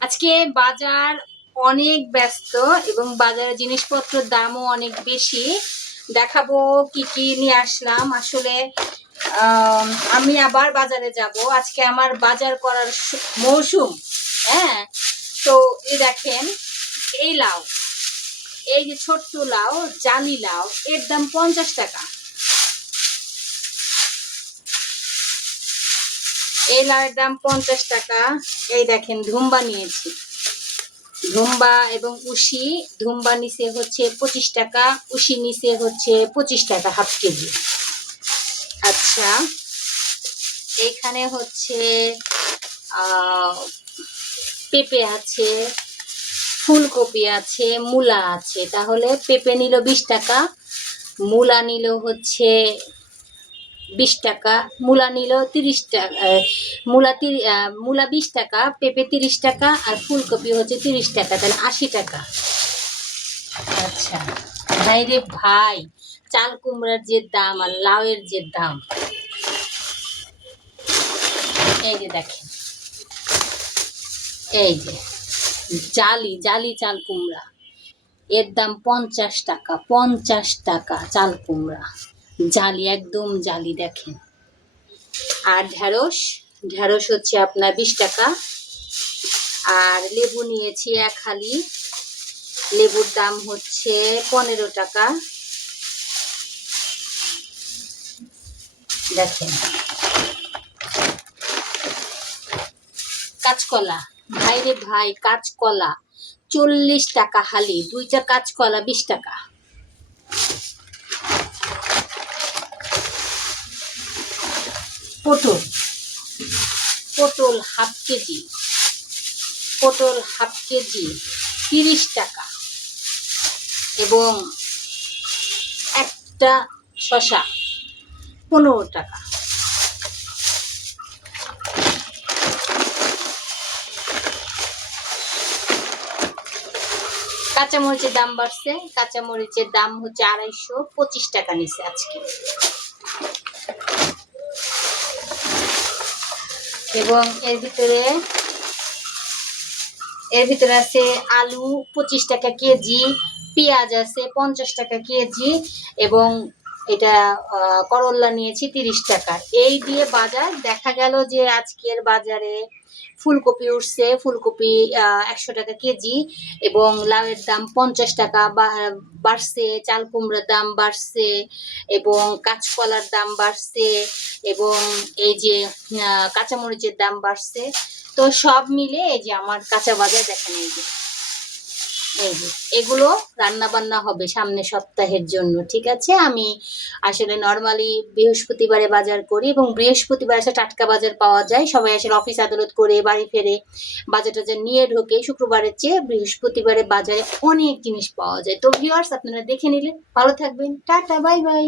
আজকে বাজার অনেক ব্যস্ত এবং বাজারের জিনিসপত্রের দামও অনেক বেশি। দেখাবো কি কি নিয়ে আসলাম। আসলে, আমি আবার বাজারে যাব। আজকে আমার বাজার করার মৌসুম হ্যাঁ? তো এই দেখেন, এই লাউ, এই যে ছোট্ট লাউ, জালি লাউ, এর দাম পঞ্চাশ টাকা। এই লাউয়ের দাম পঞ্চাশ টাকা। এই দেখেন, ধুম্বা নিয়েছি। ধুম্বা এবং উশি, ধুম্বা নিচে হচ্ছে পঁচিশ টাকা, উশি নিচে হচ্ছে পঁচিশ টাকা, হাফ কেজি। আচ্ছা এইখানে হচ্ছে পেঁপে আছে, ফুলকপি আছে, মূলা আছে। তাহলে পেঁপে নিল বিশ টাকা, মূলা নিল হচ্ছে বিশ টাকা, মূলা নিল তিরিশ টাকা মূলা মূলা বিশ টাকা, পেঁপে তিরিশ টাকা আর ফুলকপি হচ্ছে তিরিশ টাকা, তাহলে আশি টাকা। আচ্ছা ভাই রে ভাই, চাল কুমড়ার যে দাম আর লাউয়ের যে দাম। এই যে দেখেন, এই যে জালি জালি চাল কুমড়া। এর দাম পঞ্চাশ টাকা পঞ্চাশ টাকা চাল কুমড়া। জালি, একদম জালি দেখেন। আর ঢ্যাঁড়স ঢ্যাঁড়স হচ্ছে আপনার বিশ টাকা। আর লেবু নিয়েছি এক হালি। লেবুর দাম হচ্ছে পনেরো টাকা। দেখেন। কাঁচকলা। ভাই রে ভাই, কাঁচকলা। চল্লিশ টাকা হালি। দুইটা কাঁচকলা বিশ টাকা। পটল। পটল হাফ কেজি। পটল হাফ কেজি তিরিশ টাকা। এবং একটা শশা পনেরো টাকা। কাঁচামরিচের দাম বাড়ছে। কাঁচামরিচের দাম হচ্ছে আড়াইশো পঁচিশ টাকা নিচ্ছে আজকে। এবং এর ভিতরে এর ভিতরে আছে আলু পঁচিশ টাকা কেজি, পেঁয়াজ আছে পঞ্চাশ টাকা কেজি এবং এটা করল্লা নিয়েছি তিরিশ টাকা। এই দিয়ে বাজার, দেখা গেল যে আজকের বাজারে ফুলকপি উঠছে, ফুলকপি একশো টাকা কেজি এবং লাউয়ের দাম পঞ্চাশ টাকা বাড়ছে, চাল কুমড়ার দাম বাড়ছে এবং কাঁচকলার দাম বাড়ছে এবং এই যে কাঁচামরিচের দাম বাড়ছে। তো সব মিলে এই যে আমার কাঁচা বাজার দেখেন এই যে এগুলো রান্না বান্না হবে সামনে সপ্তাহের জন্য, ঠিক আছে? আমি আসলে নর্মালি বৃহস্পতিবারে বাজার করি এবং বৃহস্পতিবার এসে টাটকা বাজার পাওয়া যায়। সবাই আসলে অফিস আদালত করে, বাড়ি ফেরে, বাজার টাজার নিয়ে ঢোকে। শুক্রবারের চেয়ে বৃহস্পতিবারে বাজারে অনেক জিনিস পাওয়া যায়। তো ভিউয়ার্স আপনারা দেখে নিলেন। ভালো থাকবেন। Tata bye bye